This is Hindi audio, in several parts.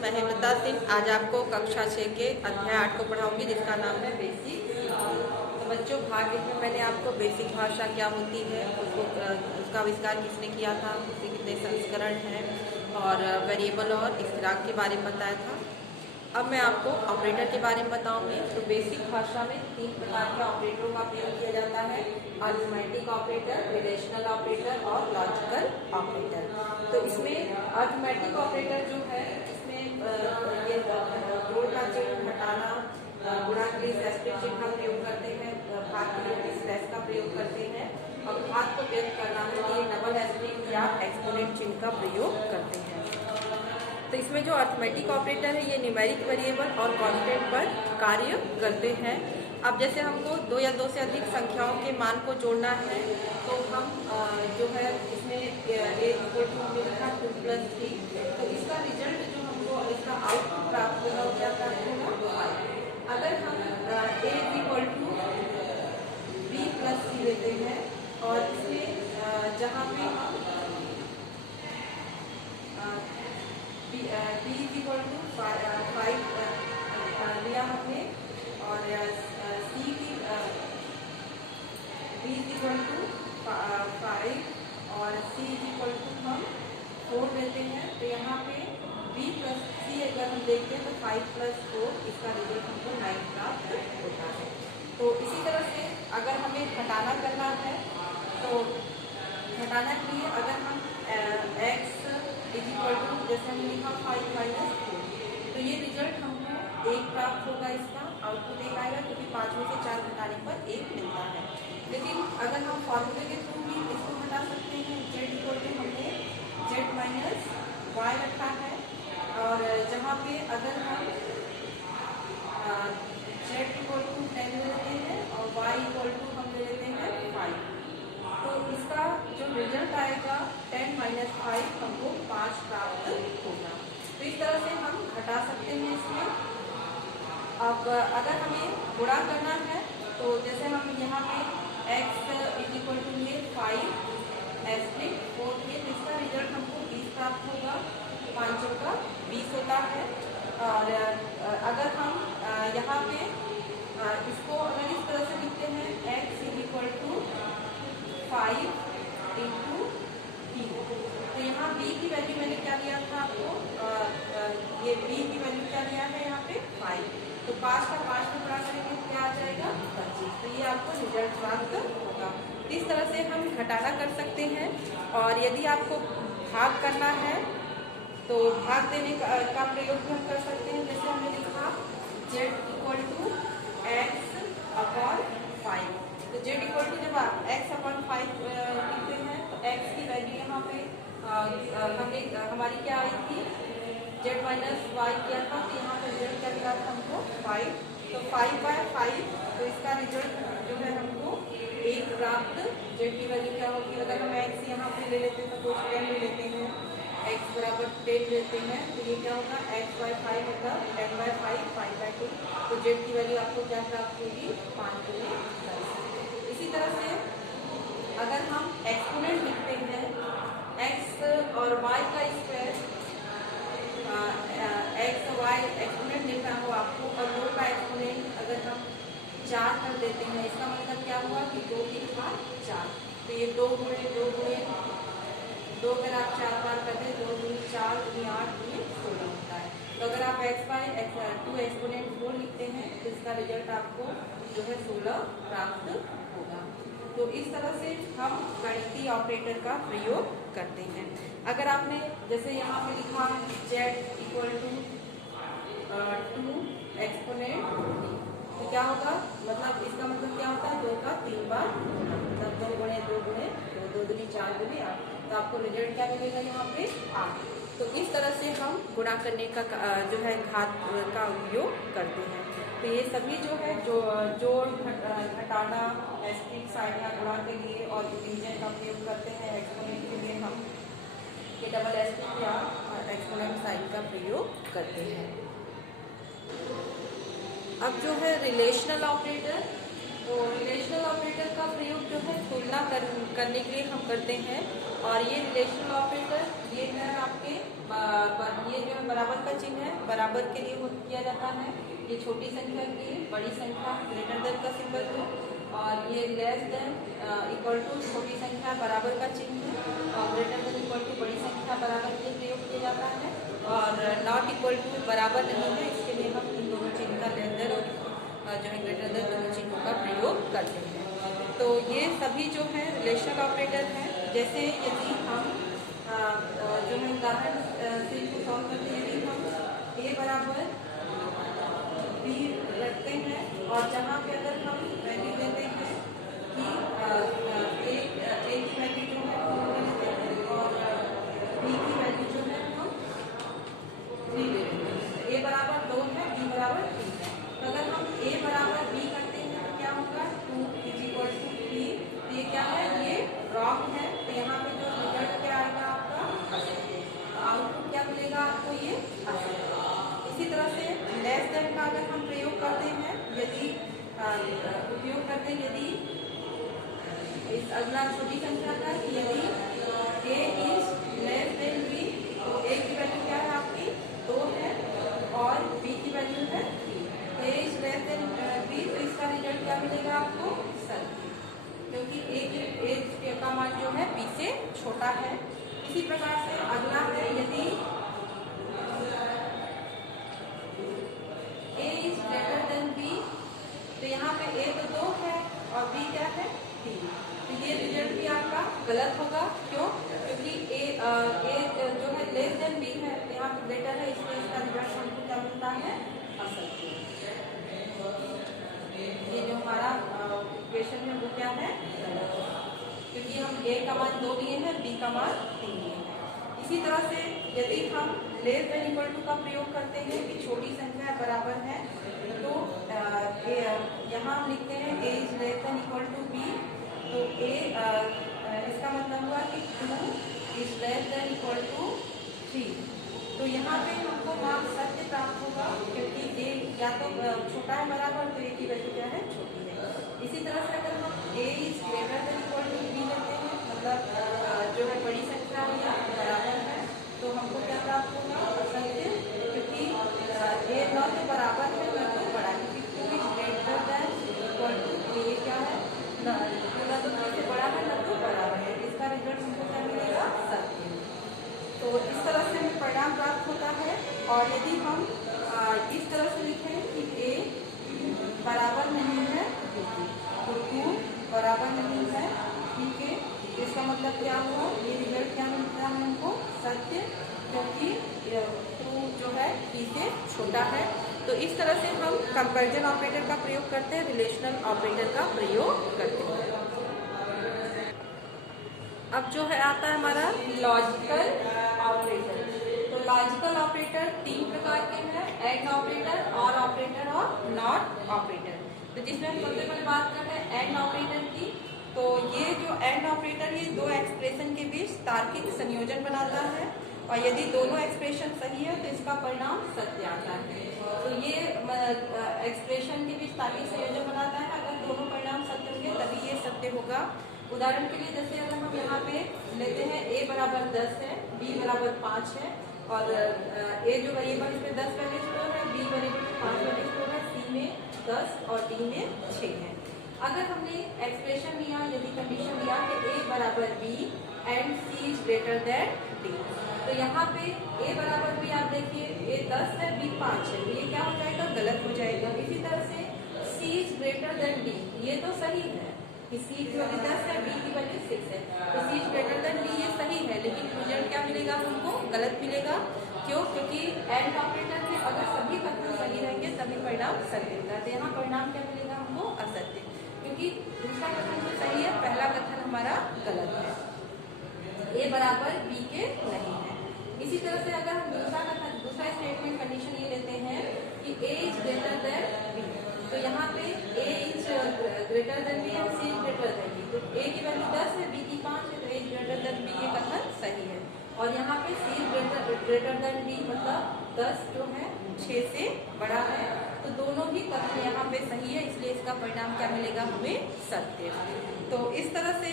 मैं हेमलता सिंह आज आपको कक्षा 6 के अध्याय 8 को पढ़ाऊंगी जिसका नाम है बेसिक। तो बच्चों, भाग एक में मैंने आपको बेसिक भाषा क्या होती है उसका आविष्कार किसने किया था, उसके कितने संस्करण हैं और वेरिएबल और स्थिरांक के बारे में बताया था। अब मैं आपको ऑपरेटर के बारे में बताऊंगी। तो बेसिक भाषा में 3 प्रकार के ऑपरेटरों का प्रयोग किया जाता है: अरिथमेटिक ऑपरेटर, रिलेशनल ऑपरेटर और लॉजिकल ऑपरेटर। तो इसमें अरिथमेटिक ऑपरेटर जो है इसमें ये जोड़ का चिन्ह, घटाना, गुणा के लिए सब्ट्रैक्ट चिन्ह का प्रयोग करते हैं, भाग के लिए स्लैश का प्रयोग करते हैं और भाग को व्यक्त करना है तो ये डबल एस्टेरिस्क या एक्सपोनेंट चिन्ह का प्रयोग करते हैं। तो इसमें जो अरिथमेटिक ऑपरेटर है ये न्यूमेरिक वेरिएबल और कांस्टेंट पर कार्य करते हैं। अब जैसे हमको 2 या 2 से अधिक संख्याओं के मान को जोड़ना है तो हम जो है इसमें a लिखा 2 + 3, तो इसका रिजल्ट जो हमको इसका आउटपुट प्राप्त होगा वो क्या प्राप्त होगा 5। अगर हम a b + c लेते हैं और इसमें जहाँ पे हम b = 5 लिया हमने और c की b = 5 और c = हम 4 लेते हैं। तो यहाँ पे b + c अगर हम देखते हैं तो 5 + 4 इसका रिजल्ट हमको 9 प्राप्त होता है। तो इसी तरह से अगर हमें घटाना करना है तो घटाना के लिए अगर हम x जैसे हमने लिखा 5 - 4, तो ये रिजल्ट हमको 1 प्राप्त होगा। इसका आउटपुट 1 आएगा क्योंकि 5 में से 4 घटाने पर 1 मिलता है। लेकिन अगर हम फॉर्मूले के थ्रू भी इसको घटा सकते हैं। z हमने z - y रखा है और जहाँ पे अगर हम z = 10 ले लेते हैं और y = हम ले लेते हैं 5, तो इसका जो रिजल्ट आएगा 10 - 5 हमको 5 प्राप्त होगा। तो इस तरह से हम घटा सकते हैं इसमें। अब अगर हमें गुणा करना है तो जैसे हम यहाँ पे x = ये 5 * 4 थे, तो इसका रिजल्ट हमको 20 प्राप्त होगा। 5 का 20 होता है। और अगर हम यहाँ पे इसको अगर इस तरह से लिखते हैं x = 5 × b, तो यहाँ b की वैल्यू मैंने क्या लिया था आपको, ये b की वैल्यू क्या लिया है यहाँ पे 5, तो 5 का 5 में गुणा करेंगे क्या आ जाएगा 25। तो ये आपको रिजल्ट प्राप्त होगा। इस तरह से हम घटाना कर सकते हैं। और यदि आपको भाग करना है तो भाग देने का प्रयोग भी हम कर सकते हैं। जैसे हमने लिखा z = x/5, तो z जब आप x/5 लिखते हैं तो x की वैल्यू यहाँ पे हमने हमारी क्या आई थी, z - y किया था, तो यहाँ पे रिजल्ट क्या मिला था हमको 5, तो 5/5, तो इसका रिजल्ट जो है हमको 1 प्राप्त। z की वैल्यू क्या होगी, अगर हम x यहाँ पे ले लेते हैं तो 10 ले लेते हैं, x = 10 लेते हैं, तो ये क्या होगा x/5 मतलब 10/5 5/2, तो z की वैल्यू आपको क्या प्राप्त होगी 5 × 10। इसी तरह से अगर हम एक्सपोनेंट लिखते हैं x और y का स्क्वायर, x और y एक्सपोनेंट लिखना हो आपको और 2 का एक्सपोनेंट अगर हम 4 कर देते हैं, इसका मतलब क्या हुआ कि 2 × 3 = 4, तो ये 2 अगर आप 4 बार कर दें 2 × 4 × 8 × 16 होता है। तो अगर आप x/2 एक्सपोनेंट 4 लिखते हैं तो इसका रिजल्ट आपको जो है 16 प्राप्त होगा। तो इस तरह से हम गणितीय ऑपरेटर का प्रयोग करते हैं। अगर आपने जैसे यहाँ पे लिखा z = 2 एक्सपोनेंट, तो क्या होगा, मतलब इसका मतलब क्या होता है 2 का 3 बार, मतलब 2 × 2 × 2 2 × 4 × 8, तो आपको रिजल्ट क्या मिलेगा यहाँ पे 8। तो इस तरह से हम गुणा करने का जो है घात का उपयोग करते हैं। तो ये सभी जो है जोड़, घटाना, एस्टेरिस्क साइन या गुणा के लिए और डिवीजन का प्रयोग करते हैं। एक्सपोनेंट के लिए हम ये डबल एस्टेरिस्क या एक्सपोनेंट साइन का प्रयोग करते हैं। अब जो है रिलेशनल ऑपरेटर, तो रिलेशनल ऑपरेटर का प्रयोग जो है तुलना करने के लिए हम करते हैं। और ये रिलेशनल ऑपरेटर ये है आपके ये जो है बराबर का चिन्ह है, बराबर के लिए किया जाता है। ये छोटी संख्या के लिए बड़ी संख्या ग्रेटर देन का सिंबल हो, और ये लेस देन इक्वल टू छोटी संख्या बराबर का चिन्ह है, और ग्रेटर देन इक्वल टू बड़ी संख्या बराबर के लिए प्रयोग किया जाता है। और नॉट इक्वल टू बराबर नहीं है, इसके लिए हम इन दोनों चिन्ह का लेस देन और जो है ग्रेटर देन दोनों चिन्हों का प्रयोग करते हैं। तो ये सभी जो है रिलेशनल ऑपरेटर हैं। जैसे यदि हम जो है उदाहरण से इसको सॉल्व करते हैं, यदि हम a बराबर b रखते हैं और जहाँ पे अगर हम वैल्यू देते हैं कि a की वैल्यू जो है हम लेते हैं और b की वैल्यू जो है हम 3 ले लेते हैं। a बराबर 2 है, b बराबर 3 है। तो अगर हम a बराबर b करते हैं तो क्या होगा 2 = 3। ये क्या है, ये रॉन्ग है। तो यहाँ पे जो रिजल्ट क्या आएगा आपका आउटपुट क्या मिलेगा आपको, ये इसी तरह से लेस देन का अगर हम प्रयोग करते हैं, यदि उपयोग करते हैं यदि इस अगला छोटी संख्या का यदि a is less then b, तो a की वैल्यू क्या है आपकी 2 है और b की वैल्यू है 3। a is less then b, तो इसका रिजल्ट क्या मिलेगा आपको 7, क्योंकि a का मान जो है b से छोटा है। इसी प्रकार से अगला है यदि a is greater then b, तो यहाँ पे a तो 2 है और b क्या है 3। तो ये रिजल्ट भी आपका गलत होगा। क्यों? क्योंकि a जो है लेस देन b है, यहाँ पे ग्रेटर है, इसलिए इसका रिजल्ट हमको क्या मिलता है असत्य। ये जो हमारा इक्वेशन है वो क्या है, क्योंकि हम a का मान 2 लिए हैं, b का मान 3 लिए हैं। इसी तरह से यदि हम लेस देन इक्वल टू का प्रयोग करते हैं कि छोटी संख्या बराबर है, तो यहाँ हम लिखते हैं a is less than equal to b, तो a इसका मतलब हुआ कि 2 is less than equal to 3। तो यहाँ पे हमको मान सत्य प्राप्त होगा, क्योंकि a या तो छोटा है बराबर, तो a की वैल्यू क्या है छोटी है। इसी तरह से अगर हम a is greater than equal to b लेते हैं, मतलब जो है बड़ी संख्या या बराबर है, तो हमको क्या प्राप्त होगा असत्य, क्योंकि a न तो बराबर है न तो बड़ा है, क्योंकि 2 is greater than equal to a क्या है न तो 2 से बड़ा है न तो बराबर है। इसका रिजल्ट हमको क्या मिलेगा सत्य। तो इस तरह से हमें परिणाम प्राप्त होता है। और यदि हम इस तरह से लिखें कि a बराबर नहीं है तो 2 बराबर नहीं है, ठीक है, इसका मतलब क्या हुआ, ये रिजल्ट क्या मिलता है हमको सत्य, क्योंकि 2 जो है b से छोटा है। तो इस तरह से हम कंपैरिजन ऑपरेटर का प्रयोग करते हैं, रिलेशनल ऑपरेटर का प्रयोग करते हैं। अब जो है आता है हमारा लॉजिकल ऑपरेटर। तो लॉजिकल ऑपरेटर 3 प्रकार के हैं, एंड ऑपरेटर, और ऑपरेटर और नॉट ऑपरेटर। तो जिसमें हम सबसे पहले बात करते हैं एंड ऑपरेटर की। तो ये जो एंड ऑपरेटर ये 2 एक्सप्रेशन के बीच तार्किक संयोजन बनाता है, और यदि दोनों एक्सप्रेशन सही है तो इसका परिणाम सत्य आता है। तो ये एक्सप्रेशन के बीच तार्किक संयोजन बनाता है, अगर दोनों परिणाम सत्य होंगे तभी ये सत्य होगा। उदाहरण के लिए जैसे अगर हम यहाँ पे लेते हैं a बराबर 10 है, b बराबर 5 है, और a जो वेरिएबल इसमें 10 वैल्यू स्टोर है, b वेरिएबल में 5 वैल्यू स्टोर है, c में 10 और d में 6 है। अगर हमने एक्सप्रेशन लिया, यदि कंडीशन लिया कि a बराबर b and c is greater then d, तो यहाँ पे a बराबर b आप देखिए a 10 है, b 5 है, ये क्या हो जाएगा गलत हो जाएगा। इसी तरह से c is greater then d, ये तो सही है कि c की वैल्यू 10 है, b की वैल्यू 6 है, तो c is greater then d, ये सही है, लेकिन रिजल्ट क्या मिलेगा हमको गलत मिलेगा। क्यों? क्योंकि एंड ऑपरेटर में अगर सभी कथन सही रहेंगे तभी परिणाम सत्य होगा। तो यहाँ परिणाम क्या मिलेगा हमको असत्य, क्योंकि दूसरा कथन तो सही है, पहला कथन हमारा गलत है, a बराबर b के नहीं है। इसी तरह से अगर हम दूसरा स्टेटमेंट कंडीशन ये लेते हैं कि a is greater then b, तो यहाँ पे a is greater then b and c is greater then b, तो a की वैल्यू 10 है, b की 5 है, तो a is greater then b, ये कथन सही है। और यहाँ पे c is greater then b मतलब 10 जो है 6 से बड़ा है, तो दोनों ही कथन यहाँ पे सही है, इसलिए इसका परिणाम क्या मिलेगा हमें? सत्य। तो इस तरह से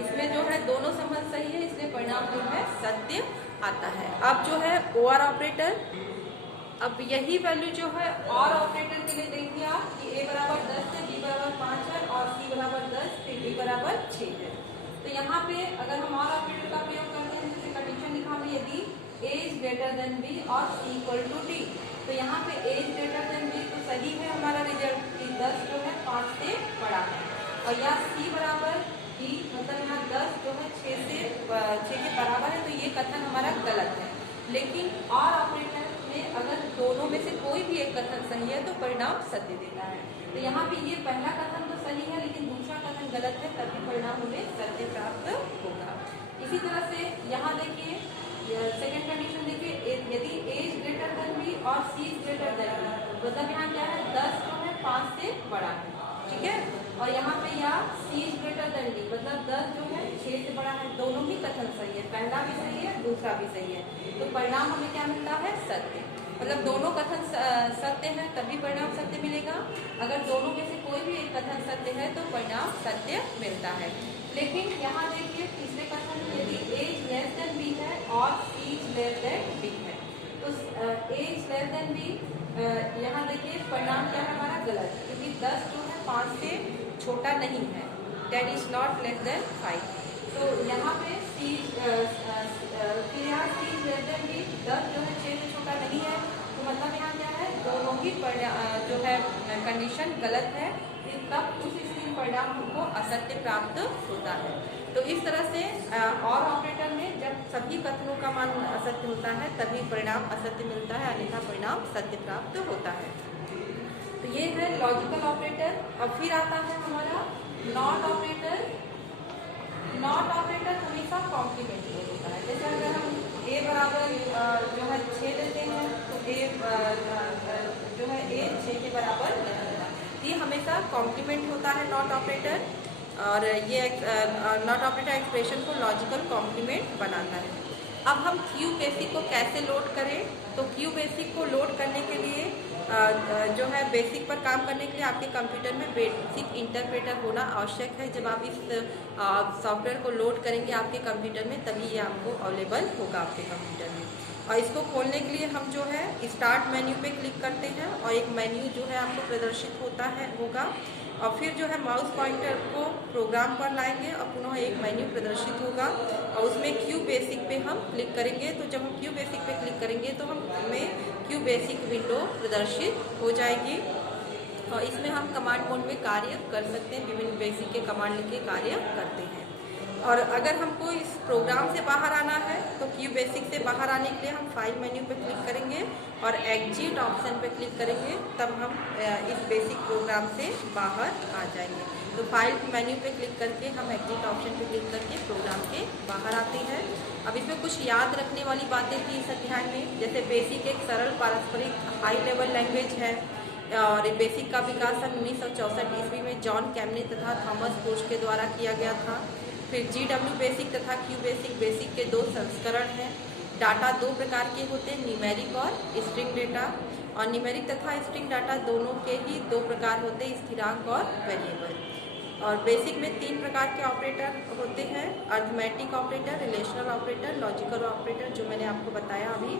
इसमें जो है दोनों संबंध सही है, इसलिए परिणाम जो है सत्य आता है। अब जो है OR ऑपरेटर, अब यही वैल्यू जो है OR ऑपरेटर के लिए देखिए आप कि A बराबर 10 है, B बराबर 5 है और C बराबर 10 फिर D बराबर 6 है। तो यहाँ पे अगर हम OR ऑपरेटर का प्रयोग करते हैं, जैसे कंडीशन लिखा हमें यदि A is greater then B और C इक्वल टू D, तो यहाँ पे A is greater then B तो सही है हमारा रिजल्ट कि 10 जो है 5 से बड़ा है, और यहाँ C बराबर D मतलब यहाँ 10 जो है 6 के बराबर है, तो ये कथन हमारा गलत है। लेकिन OR ऑपरेटर में अगर दोनों में से कोई भी एक कथन सही है तो परिणाम सत्य देता है। तो यहाँ पे ये पहला कथन तो सही है लेकिन दूसरा कथन गलत है, तभी परिणाम हमें सत्य प्राप्त होगा। इसी तरह से यहाँ देखिए सेकेंड कंडीशन देखिए, यदि A is greater then B और C is greater then B, मतलब यहाँ क्या है 10 जो है 5 से बड़ा है, ठीक है, और यहाँ पे या C is greater then D मतलब 10 जो है 6 से बड़ा है, दोनों ही कथन सही है, पहला भी सही है दूसरा भी सही है, तो परिणाम हमें क्या मिलता है? सत्य। मतलब दोनों कथन सत्य है तभी परिणाम सत्य मिलेगा, अगर दोनों में से कोई भी एक कथन सत्य है तो परिणाम सत्य मिलता है। लेकिन यहाँ देखिए तीसरे कथन में यदि A is less then B है और C is less then B है, तो A is less then B यहाँ देखिए परिणाम क्या है हमारा? गलत, क्योंकि 10 जो है 5 से छोटा नहीं है, 10 इज नॉट लेस देन 5, तो यहाँ पे C यहाँ C is less then B, 10 जो है 6 से छोटा नहीं है, तो मतलब यहाँ क्या है दोनों ही जो है कंडीशन गलत है, तब उस स्थिति में परिणाम हमको असत्य प्राप्त होता है। तो इस तरह से OR ऑपरेटर में जब सभी कथनों का मान असत्य होता है तभी परिणाम असत्य मिलता है, अन्यथा परिणाम सत्य प्राप्त होता है। तो ये है लॉजिकल ऑपरेटर। अब फिर आता है हमारा नॉट ऑपरेटर। नॉट ऑपरेटर हमेशा कॉम्प्लीमेंट्री होता है। जैसे अगर हम A बराबर जो है 6 लेते हैं तो A जो है A 6 के बराबर नहीं होगा, ये हमेशा कॉम्प्लीमेंट होता है नॉट ऑपरेटर, और ये नॉट ऑपरेटर एक्सप्रेशन को लॉजिकल कॉम्प्लीमेंट बनाता है। अब हम क्यू बेसिक को कैसे लोड करें? तो क्यू बेसिक को लोड करने के लिए जो है बेसिक पर काम करने के लिए आपके कंप्यूटर में बेसिक इंटरप्रेटर होना आवश्यक है। जब आप इस सॉफ्टवेयर को लोड करेंगे आपके कंप्यूटर में तभी ये आपको अवेलेबल होगा आपके कंप्यूटर में। और इसको खोलने के लिए हम जो है स्टार्ट मेन्यू पे क्लिक करते हैं और एक मेन्यू जो है आपको प्रदर्शित होगा, और फिर जो है माउस पॉइंटर को प्रोग्राम पर लाएंगे और पुनः एक मेन्यू प्रदर्शित होगा और उसमें क्यू बेसिक पे हम क्लिक करेंगे। तो जब हम क्यू बेसिक पे क्लिक करेंगे तो हमें क्यू बेसिक विंडो प्रदर्शित हो जाएगी, और इसमें हम कमांड मोड में कार्य कर सकते हैं, विभिन्न बेसिक के कमांड लिख के कार्य करते हैं। और अगर हमको इस प्रोग्राम से बाहर आना है तो क्यू बेसिक से बाहर आने के लिए हम फाइल मेन्यू पे क्लिक करेंगे और एग्जिट ऑप्शन पे क्लिक करेंगे, तब हम इस बेसिक प्रोग्राम से बाहर आ जाएंगे। तो फाइल मेन्यू पे क्लिक करके हम एग्जिट ऑप्शन पे क्लिक करके प्रोग्राम के बाहर आते हैं। अब इसमें कुछ याद रखने वाली बातें थी इस अध्याय में, जैसे बेसिक एक सरल पारस्परिक हाई लेवल लैंग्वेज है, और बेसिक का विकास सन 1964 ईस्वी में जॉन कैमने तथा थॉमस पोस्ट के द्वारा किया गया था। फिर GW बेसिक तथा क्यू बेसिक के 2 संस्करण हैं। डाटा 2 प्रकार के होते हैं, न्यूमेरिक और स्ट्रिंग डेटा, और न्यूमेरिक तथा स्ट्रिंग डाटा दोनों के ही 2 प्रकार होते हैं, स्थिरांक और वेरिएबल। और बेसिक में 3 प्रकार के ऑपरेटर होते हैं, arithmetic operator, relational operator, logical operator जो मैंने आपको बताया अभी,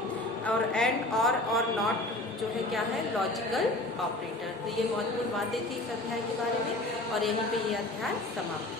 और एंड और नॉट जो है क्या है लॉजिकल ऑपरेटर। तो ये महत्वपूर्ण बातें थी इस अध्याय के बारे में, और यहीं पे ये अध्याय समाप्त।